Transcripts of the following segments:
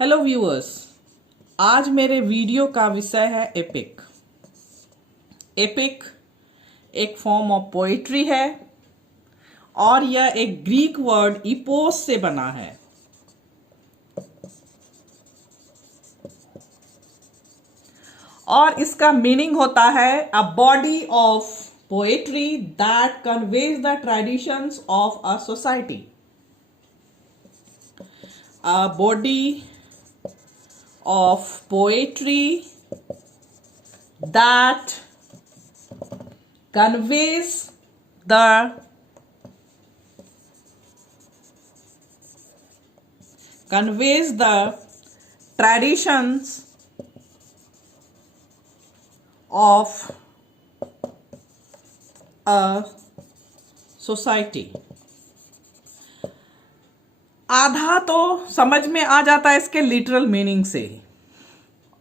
Hello viewers, आज मेरे वीडियो का विषय है एपिक। एपिक एक फॉर्म ऑफ पोएट्री है और यह एक ग्रीक वर्ड इपोस से बना है। और इसका मीनिंग होता है a body of poetry that conveys the traditions of a society. A body of poetry that conveys the traditions of a society। आधा तो समझ में आ जाता है इसके लिटरल मीनिंग से ही,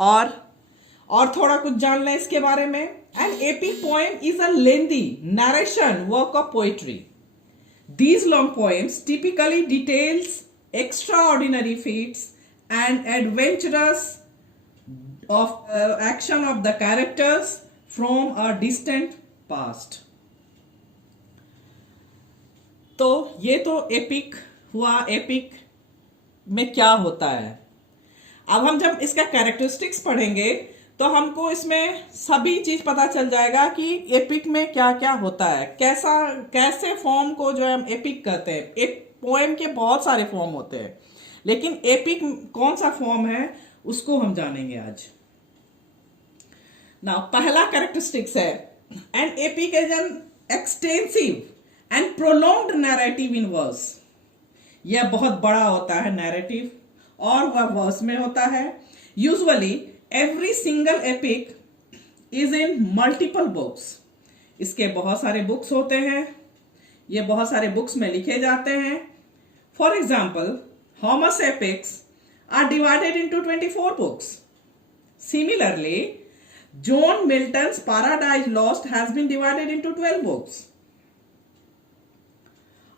और थोड़ा कुछ जान लें इसके बारे में। An epic poem is a lengthy narration work of poetry. These long poems typically details extraordinary feats and adventurous of action of the characters from a distant past। तो ये तो एपिक हुआ। एपिक में क्या होता है, अब हम जब इसका कैरेक्टरिस्टिक्स पढ़ेंगे तो हमको इसमें सभी चीज पता चल जाएगा कि एपिक में क्या क्या होता है, कैसे फॉर्म को जो है हम एपिक कहते हैं। एक पोएम के बहुत सारे फॉर्म होते हैं, लेकिन एपिक कौन सा फॉर्म है उसको हम जानेंगे आज। ना पहला कैरेक्टरिस्टिक्स है an epic is an extensive and prolonged narrative in verse. यह बहुत बड़ा होता है नैरेटिव, और वह वर्स में होता है। Usually every single epic is in multiple books. इसके बहुत सारे बुक्स होते हैं, ये बहुत सारे बुक्स में लिखे जाते हैं। For example Homer's epics are divided into 24 books. Similarly John Milton's Paradise Lost has been divided into 12 books.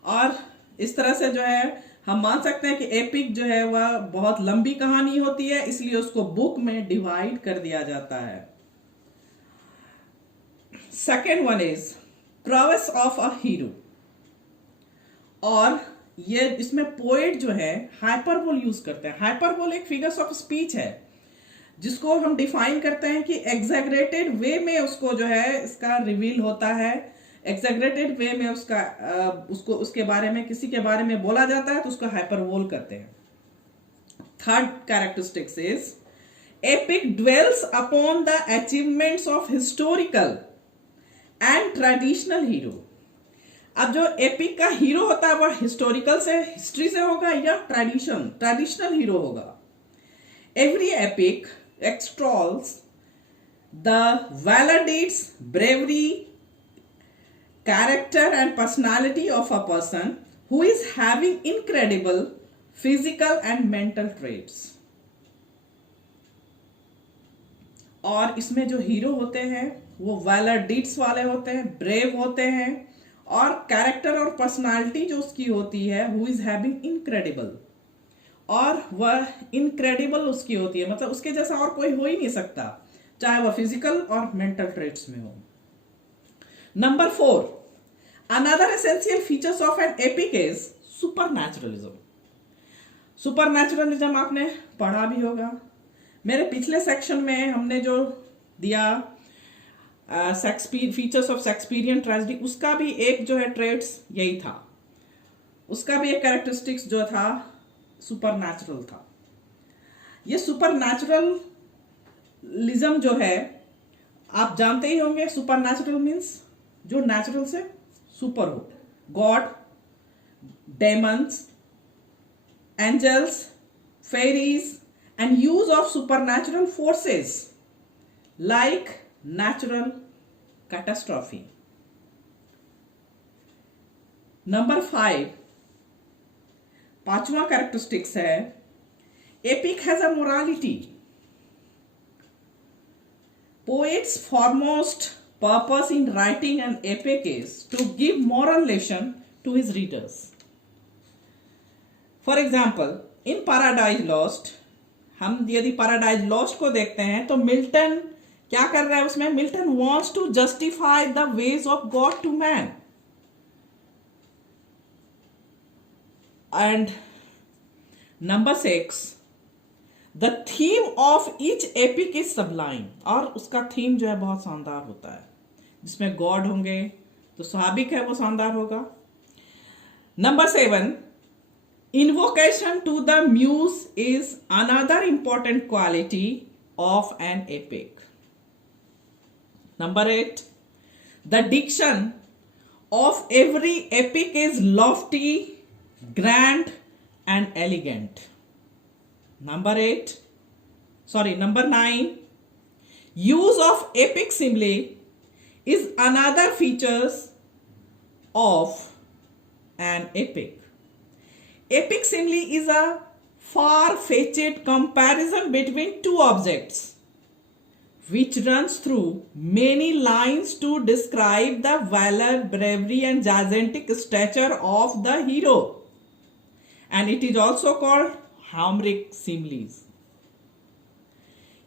और इस तरह से जो है हम मान सकते हैं कि एपिक जो है वह बहुत लंबी कहानी होती है, इसलिए उसको बुक में डिवाइड कर दिया जाता है। Second one is prowess of a hero. और ये इसमें पोएट जो है हाइपरबोल यूज करते हैं। हाइपरबोल एक फिगर्स ऑफ स्पीच है जिसको हम डिफाइन करते हैं कि एग्जैगरेटेड वे में उसको जो है इसका रिवील होता है। एग्जैगरेटेड वे में उसको उसके बारे में किसी के बारे में बोला जाता है तो उसको हाइपरबोल करते हैं। Third characteristics is epic dwells upon the achievements of historical and traditional hero. अब जो एपिक का हीरो होता है वह हिस्टोरिकल से, हिस्ट्री से होगा या ट्रेडिशनल हीरो होगा। Every epic extols the valour deeds, bravery, character and personality of a person who is having incredible physical and mental traits। और इसमें जो हीरो होते हैं वो वैलर डीड्स वाले होते हैं, ब्रेव होते हैं, और कैरेक्टर और पर्सनालिटी जो उसकी होती है हु इज हैविंग इनक्रेडिबल, और वह इनक्रेडिबल उसकी होती है, मतलब उसके जैसा और कोई हो ही नहीं सकता, चाहे वह फिजिकल और मेंटल ट्रेट्स में हो। Number 4, another essential features of an epic is supernaturalism। सुपरनैचुरलिज्म आपने पढ़ा भी होगा। मेरे पिछले सेक्शन में हमने जो दिया फीचर्स ऑफ शेक्सपियरियन ट्रेजेडी, उसका भी एक जो है ट्रेट्स यही था, उसका भी एक कैरेक्टरिस्टिक्स जो था सुपरनैचुरल था। ये सुपरनैचुरलिज्म जो है आप जानते ही होंगे। सुपरनैचुरल मीन्स जो नेचुरल से सुपर हो, God, demons, angels, fairies and use of supernatural forces like natural catastrophe. Number 5, पांचवा कैरेक्टरिस्टिक्स है epic has a morality. Poets foremost purpose in writing an epic is to give moral lesson to his readers। For example, in Paradise Lost, हम यदि paradise lost को देखते हैं तो मिल्टन क्या कर रहा है उसमें, Milton wants to justify the ways of God to man. And number 6, the theme of each epic is sublime. और उसका थीम जो है बहुत शानदार होता है, जिसमें गॉड होंगे तो स्वाभाविक है वो शानदार होगा. नंबर 7, invocation to the muse is another important quality of an epic. Number 8, the diction of every epic is lofty, grand and elegant. Number 9, use of epic simile is another features of an epic. Epic simile is a far-fetched comparison between two objects which runs through many lines to describe the valor, bravery and gigantic stature of the hero, and it is also called Homeric similes.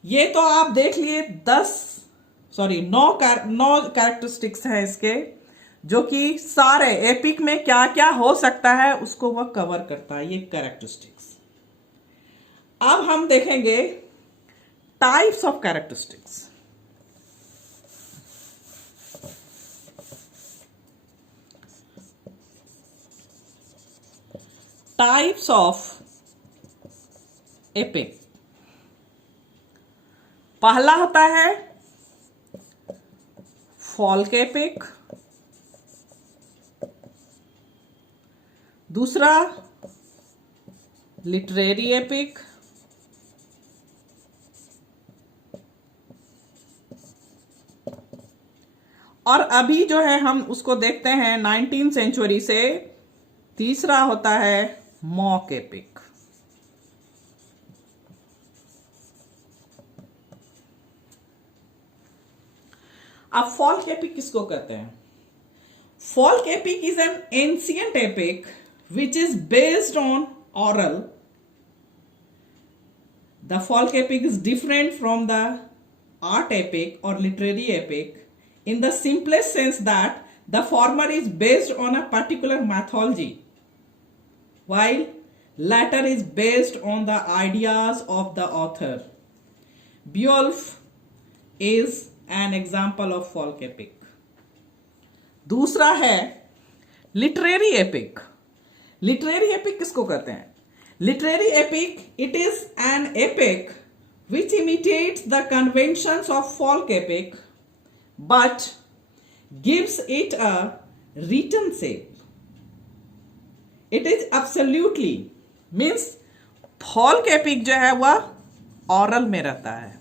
ये तो आप देख लिए 9 कैरेक्टरिस्टिक्स है इसके, जो कि सारे एपिक में क्या क्या हो सकता है उसको वह कवर करता है, ये कैरेक्टरिस्टिक्स. अब हम देखेंगे types of characteristics. Types of epic. पहला होता है फॉल्क एपिक, दूसरा लिटरेरी एपिक, और अभी जो है हम उसको देखते हैं 19th सेंचुरी से. तीसरा होता है मॉक एपिक. अब फॉल्क एपिक किसको कहते हैं? Folk epic is N ancient epic which is based on oral. The folk epic is different from the art epic or literary epic in the simplest sense that the former is based on a particular mythology, while latter is based on the ideas of the author. Beowulf is an example of folk epic. दूसरा है literary epic. Literary epic किसको कहते हैं? Literary epic, it is an epic which imitates the conventions of folk epic but gives it a written shape. It is absolutely means folk epic जो है वह ऑरल में रहता है,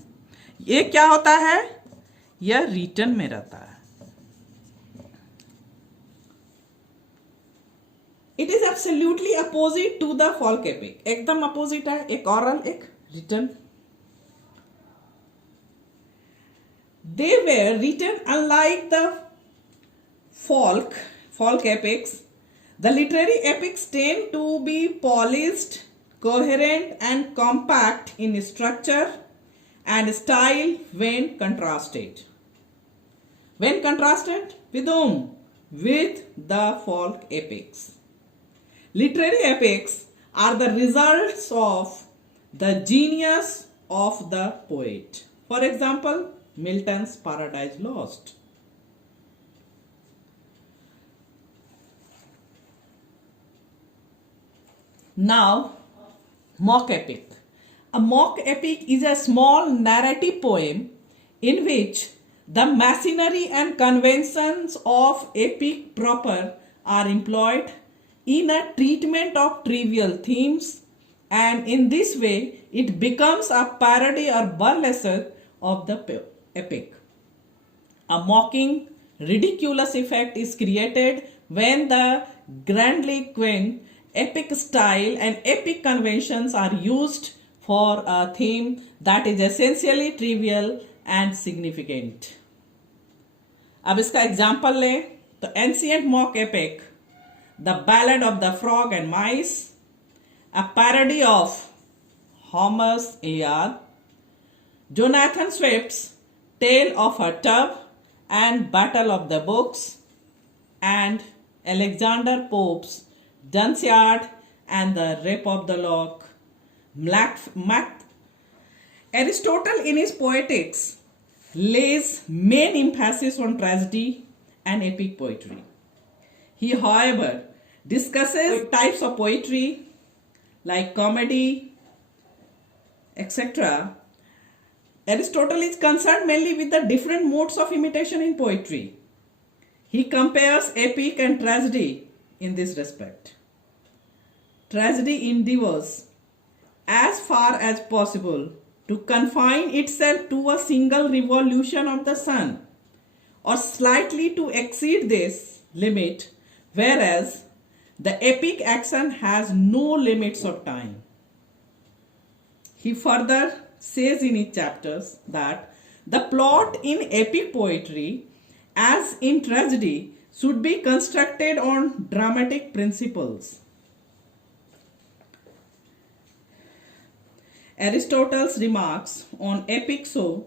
ये क्या होता है, यह रिटन में रहता है. It is absolutely opposite to the folk epic. एकदम अपोजिट है, एक ऑरल एक written. They were written unlike the folk epics. The literary epics tend to be polished, coherent and compact in structure and style when contrasted. When contrasted with whom? With the folk epics. Literary epics are the results of the genius of the poet. For example, Milton's Paradise Lost. Now, mock epic. A mock epic is a small narrative poem in which the machinery and conventions of epic proper are employed in a treatment of trivial themes, and in this way it becomes a parody or burlesque of the epic. A mocking, ridiculous effect is created when the grandiloquent epic style and epic conventions are used for a theme that is essentially trivial and significant. अब इसका एग्जाम्पल ले तो ancient mock epic The Ballad of the Frog and Mice, a parody of Homer's Iliad, Jonathan Swift's Tale of a Tub and Battle of the Books, and Alexander Pope's Dunciad and the Rape of the Lock. Aristotle in his Poetics lays main emphasis on tragedy and epic poetry. He, however, discusses types of poetry like comedy, etc. Aristotle is concerned mainly with the different modes of imitation in poetry. He compares epic and tragedy in this respect. Tragedy endeavors, as far as possible, to confine itself to a single revolution of the sun, or slightly to exceed this limit, whereas the epic action has no limits of time. He further says in his chapters that the plot in epic poetry, as in tragedy, should be constructed on dramatic principles. Aristotle's remarks on epic show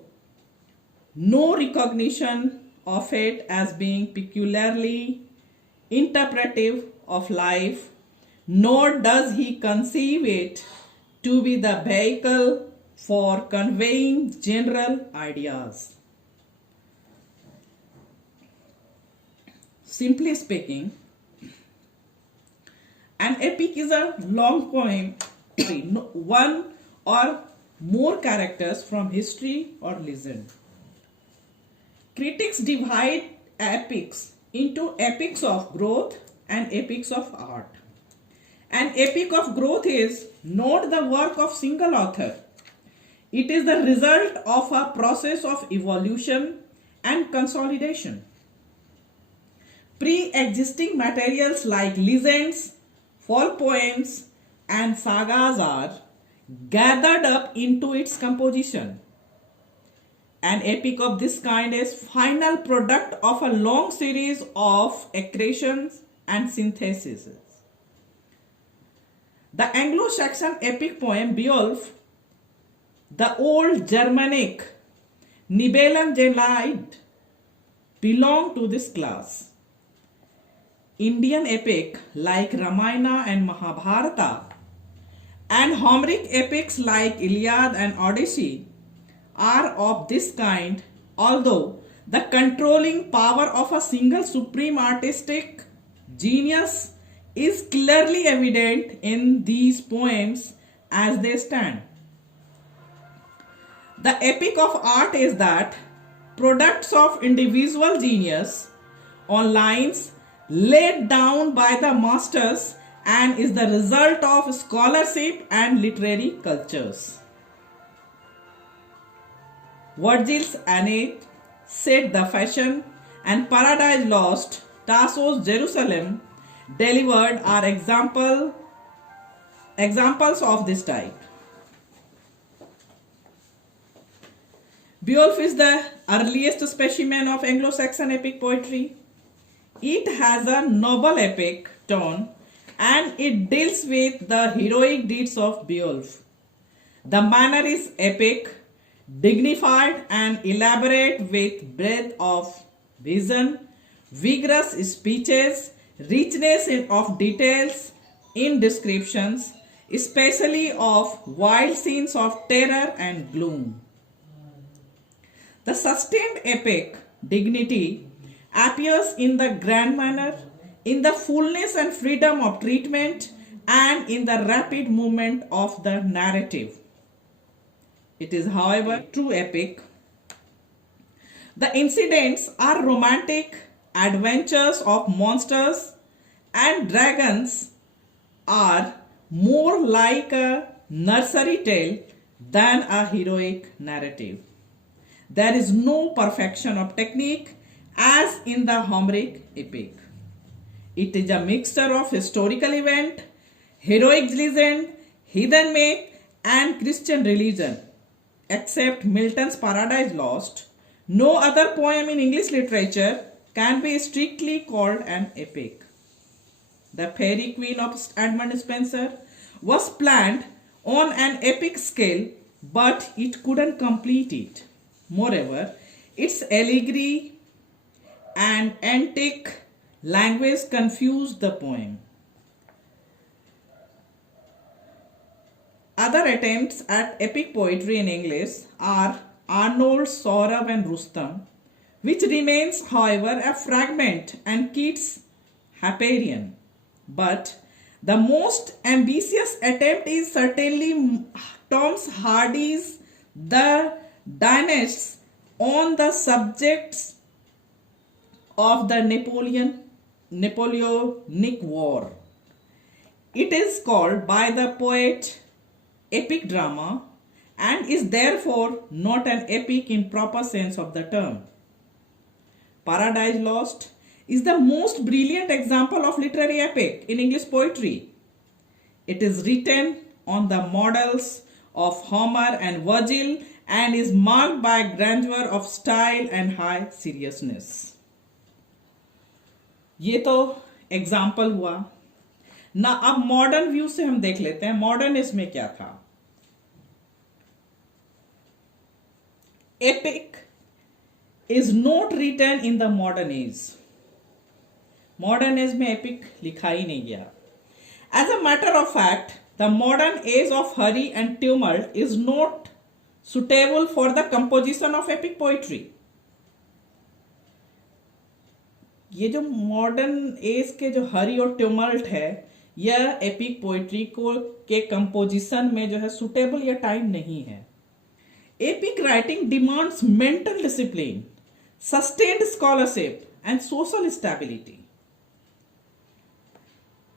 no recognition of it as being peculiarly interpretive of life, nor does he conceive it to be the vehicle for conveying general ideas. Simply speaking, an epic is a long poem, one or more characters from history or legend. Critics divide epics into epics of growth and epics of art. An epic of growth is not the work of single author. It is the result of a process of evolution and consolidation. Pre-existing materials like legends, folk poems, and sagas are gathered up into its composition. An epic of this kind is final product of a long series of accretions and syntheses. The Anglo-Saxon epic poem Beowulf, the Old Germanic Nibelungen belong to this class. Indian epic like Ramayana and Mahabharata and Homeric epics like Iliad and Odyssey are of this kind, although the controlling power of a single supreme artistic genius is clearly evident in these poems as they stand. The epic of art is that products of individual genius on lines laid down by the masters and is the result of scholarship and literary cultures. Virgil's Aeneid set the fashion, and Paradise Lost, Tasso's Jerusalem delivered are examples of this type. Beowulf is the earliest specimen of Anglo-Saxon epic poetry. It has a noble epic tone and it deals with the heroic deeds of Beowulf. The manner is epic, dignified and elaborate with breadth of vision, vigorous speeches, richness of details in descriptions, especially of wild scenes of terror and gloom. The sustained epic dignity appears in the grand manner, in the fullness and freedom of treatment, and in the rapid movement of the narrative. It is, however, true epic. The incidents are romantic adventures of monsters, and dragons are more like a nursery tale than a heroic narrative. There is no perfection of technique as in the Homeric epic. It is a mixture of historical event, heroic legend, heathen myth, and Christian religion. Except Milton's Paradise Lost, no other poem in English literature can be strictly called an epic. The Fairy Queen of Edmund Spenser was planned on an epic scale, but it couldn't complete it. Moreover, its allegory and antique language confused the poem. Other attempts at epic poetry in English are Arnold's Saurav and Rustam, which remains, however, a fragment, and Keats' Hyperion. But the most ambitious attempt is certainly Tom Hardy's The Dynasts on the subjects of the Napoleonic War. It is called by the poet epic drama and is therefore not an epic in proper sense of the term. Paradise Lost is the most brilliant example of literary epic in English poetry. It is written on the models of Homer and Virgil and is marked by grandeur of style and high seriousness. ये तो एग्जाम्पल हुआ ना. अब modern view से हम देख लेते हैं मॉडर्निज्म में क्या था. Epic is not written in the modern age. Modern age में एपिक लिखा ही नहीं गया. As a matter of fact, the modern age of hurry and tumult is not suitable for the composition of epic poetry. ये जो modern age के जो हरी और ट्यूमल्ट है, यह एपिक पोइट्री को के कंपोजिशन में जो है सुटेबल या टाइम नहीं है. Epic writing demands mental discipline, sustained scholarship and social stability.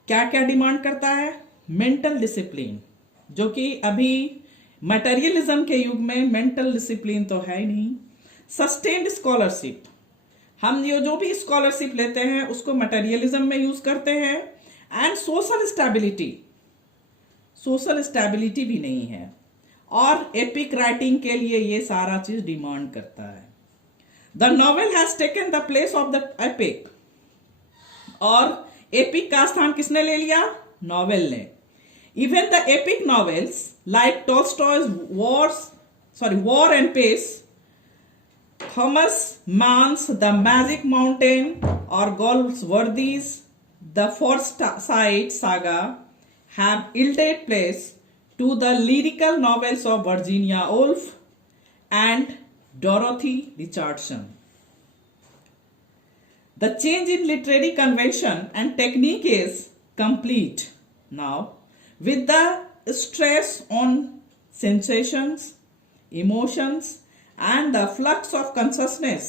क्या क्या डिमांड करता है? मेंटल डिसिप्लिन, जो कि अभी मटेरियलिज्म के युग में मेंटल डिसिप्लिन तो है ही नहीं. सस्टेन्ड स्कॉलरशिप, हम जो भी स्कॉलरशिप लेते हैं उसको मटेरियलिज्म में यूज करते हैं. एंड सोशल स्टेबिलिटी भी नहीं है. और एपिक राइटिंग के लिए ये सारा चीज डिमांड करता है. The novel has taken the place of the epic. और एपिक का स्थान किसने ले लिया? नॉवेल ने. Even the epic novels like Tolstoy's War and Peace, Thomas Mann's The Magic Mountain, or Galsworthy's The Forsyte Saga have yielded place to the lyrical novels of Virginia Woolf and Dorothy Richardson. The change in literary convention and technique is complete now, with the stress on sensations, emotions, and the flux of consciousness,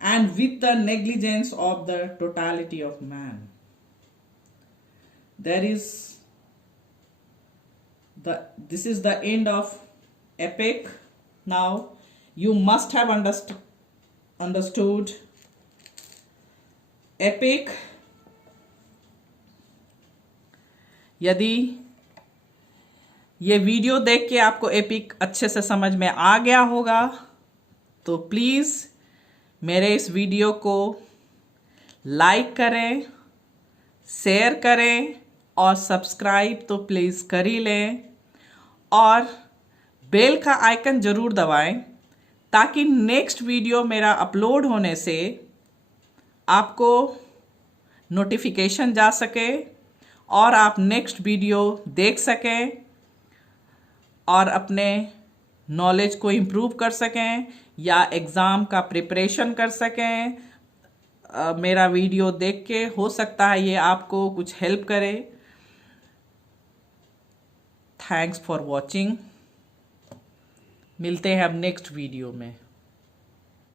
and with the negligence of the totality of man. This is the end of epic. Now you must have understood epic. यदि ये वीडियो देख के आपको एपिक अच्छे से समझ में आ गया होगा तो प्लीज़ मेरे इस वीडियो को लाइक करें, शेयर करें और सब्सक्राइब तो प्लीज़ कर ही लें. और बेल का आइकन ज़रूर दबाएं ताकि नेक्स्ट वीडियो मेरा अपलोड होने से आपको नोटिफिकेशन जा सके और आप नेक्स्ट वीडियो देख सकें और अपने नॉलेज को इम्प्रूव कर सकें या एग्ज़ाम का प्रिपरेशन कर सकें. मेरा वीडियो देख के हो सकता है ये आपको कुछ हेल्प करे. Thanks for watching. मिलते हैं अब नेक्स्ट वीडियो में.